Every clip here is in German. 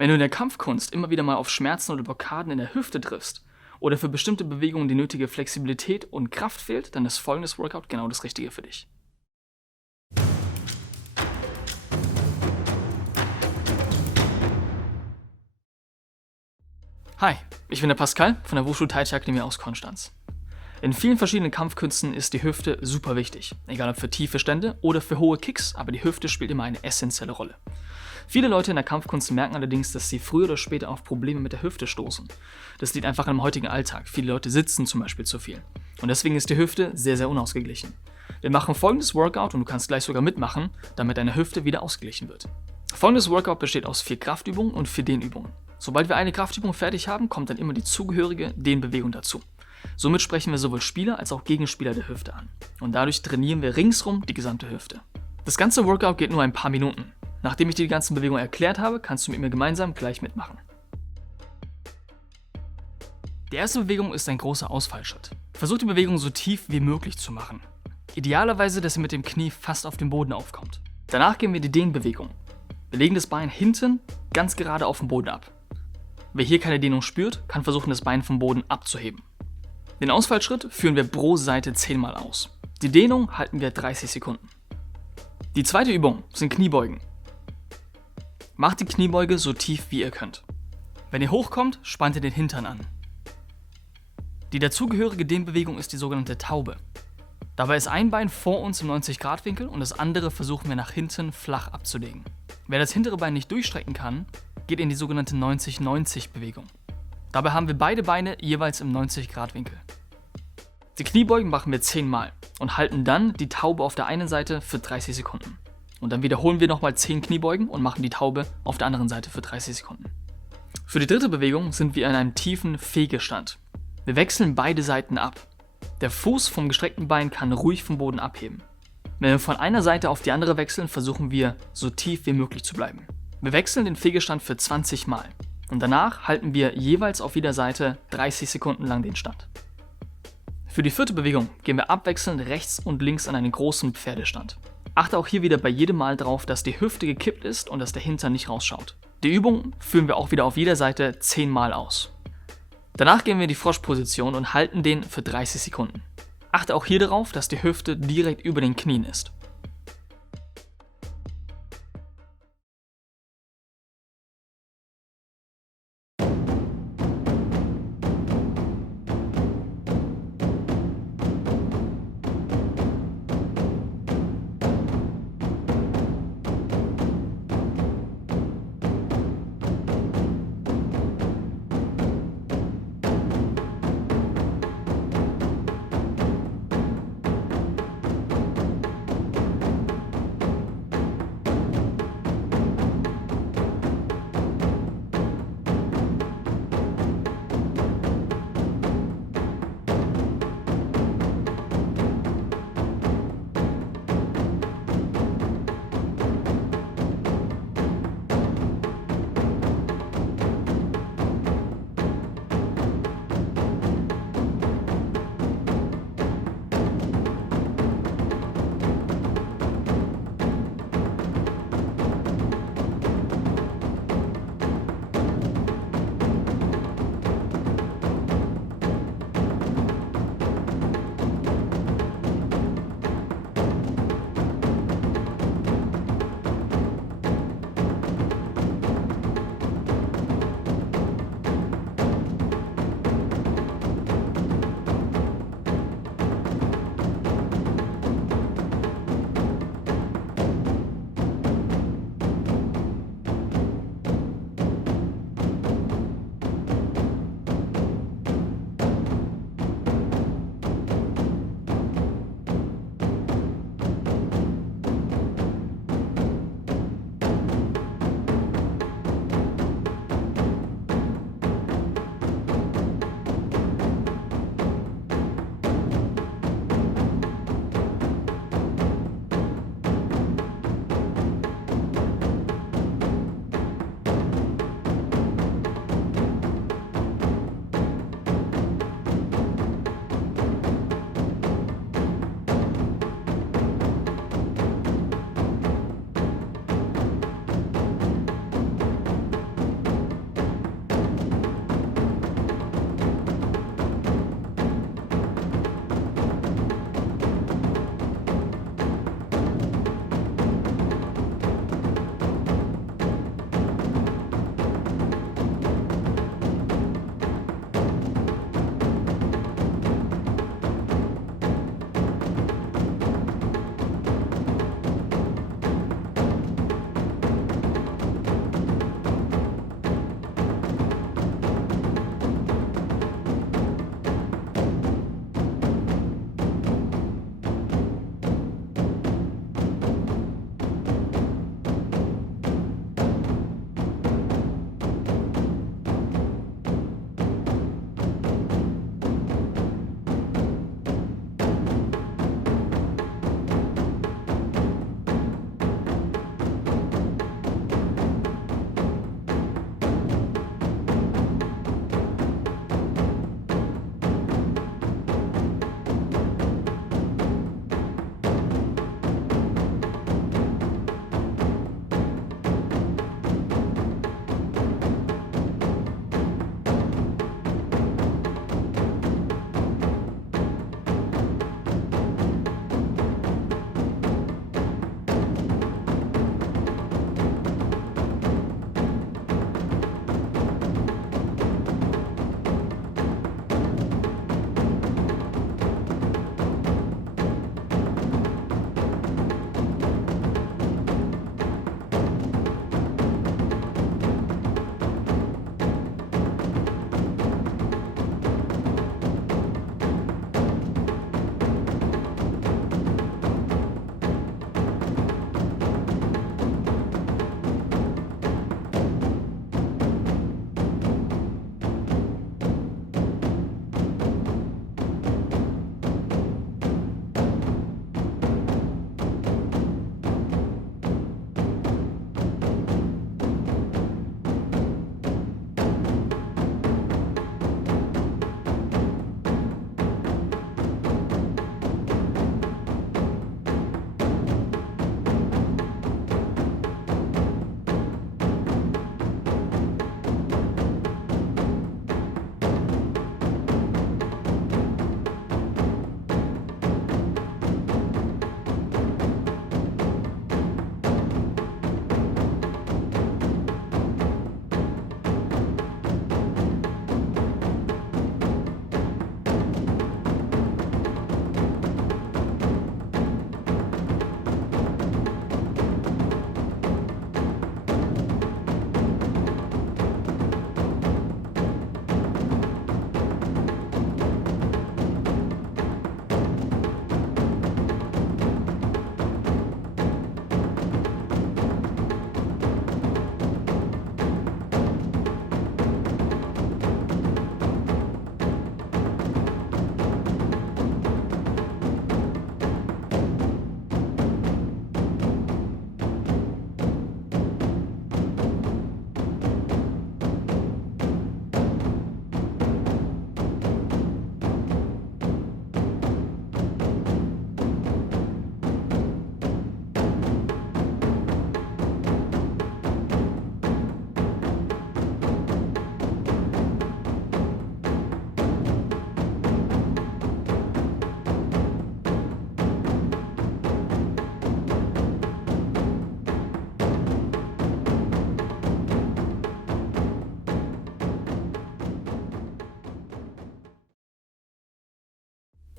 Wenn du in der Kampfkunst immer wieder mal auf Schmerzen oder Blockaden in der Hüfte triffst oder für bestimmte Bewegungen die nötige Flexibilität und Kraft fehlt, dann ist folgendes Workout genau das Richtige für dich. Hi, ich bin der Pascal von der Wushu Tai Chi Akademie aus Konstanz. In vielen verschiedenen Kampfkünsten ist die Hüfte super wichtig, egal ob für tiefe Stände oder für hohe Kicks, aber die Hüfte spielt immer eine essentielle Rolle. Viele Leute in der Kampfkunst merken allerdings, dass sie früher oder später auf Probleme mit der Hüfte stoßen. Das liegt einfach am heutigen Alltag. Viele Leute sitzen zum Beispiel zu viel. Und deswegen ist die Hüfte sehr, sehr unausgeglichen. Wir machen folgendes Workout und du kannst gleich sogar mitmachen, damit deine Hüfte wieder ausgeglichen wird. Folgendes Workout besteht aus 4 Kraftübungen und 4 Dehnübungen. Sobald wir eine Kraftübung fertig haben, kommt dann immer die zugehörige Dehnbewegung dazu. Somit sprechen wir sowohl Spieler als auch Gegenspieler der Hüfte an. Und dadurch trainieren wir ringsrum die gesamte Hüfte. Das ganze Workout geht nur ein paar Minuten. Nachdem ich dir die ganzen Bewegungen erklärt habe, kannst du mit mir gemeinsam gleich mitmachen. Die erste Bewegung ist ein großer Ausfallschritt. Versuch die Bewegung so tief wie möglich zu machen. Idealerweise, dass ihr mit dem Knie fast auf dem Boden aufkommt. Danach gehen wir die Dehnbewegung. Wir legen das Bein hinten ganz gerade auf den Boden ab. Wer hier keine Dehnung spürt, kann versuchen, das Bein vom Boden abzuheben. Den Ausfallschritt führen wir pro Seite 10 Mal aus. Die Dehnung halten wir 30 Sekunden. Die zweite Übung sind Kniebeugen. Macht die Kniebeuge so tief wie ihr könnt. Wenn ihr hochkommt, spannt ihr den Hintern an. Die dazugehörige Dehnbewegung ist die sogenannte Taube. Dabei ist ein Bein vor uns im 90-Grad-Winkel und das andere versuchen wir nach hinten flach abzulegen. Wer das hintere Bein nicht durchstrecken kann, geht in die sogenannte 90-90-Bewegung. Dabei haben wir beide Beine jeweils im 90-Grad-Winkel. Die Kniebeugen machen wir 10 Mal und halten dann die Taube auf der einen Seite für 30 Sekunden. Und dann wiederholen wir nochmal 10 Kniebeugen und machen die Taube auf der anderen Seite für 30 Sekunden. Für die dritte Bewegung sind wir in einem tiefen Fegestand. Wir wechseln beide Seiten ab. Der Fuß vom gestreckten Bein kann ruhig vom Boden abheben. Wenn wir von einer Seite auf die andere wechseln, versuchen wir so tief wie möglich zu bleiben. Wir wechseln den Fegestand für 20 Mal. Und danach halten wir jeweils auf jeder Seite 30 Sekunden lang den Stand. Für die vierte Bewegung gehen wir abwechselnd rechts und links an einen großen Pferdestand. Achte auch hier wieder bei jedem Mal drauf, dass die Hüfte gekippt ist und dass der Hintern nicht rausschaut. Die Übung führen wir auch wieder auf jeder Seite 10 Mal aus. Danach gehen wir in die Froschposition und halten den für 30 Sekunden. Achte auch hier darauf, dass die Hüfte direkt über den Knien ist.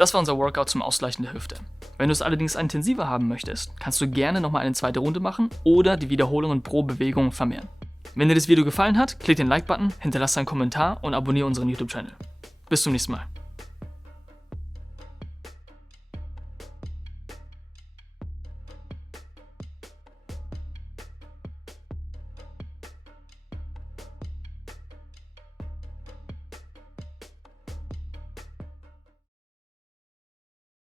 Das war unser Workout zum Ausgleichen der Hüfte. Wenn du es allerdings intensiver haben möchtest, kannst du gerne nochmal eine zweite Runde machen oder die Wiederholungen pro Bewegung vermehren. Wenn dir das Video gefallen hat, klick den Like-Button, hinterlasse einen Kommentar und abonniere unseren YouTube-Channel. Bis zum nächsten Mal.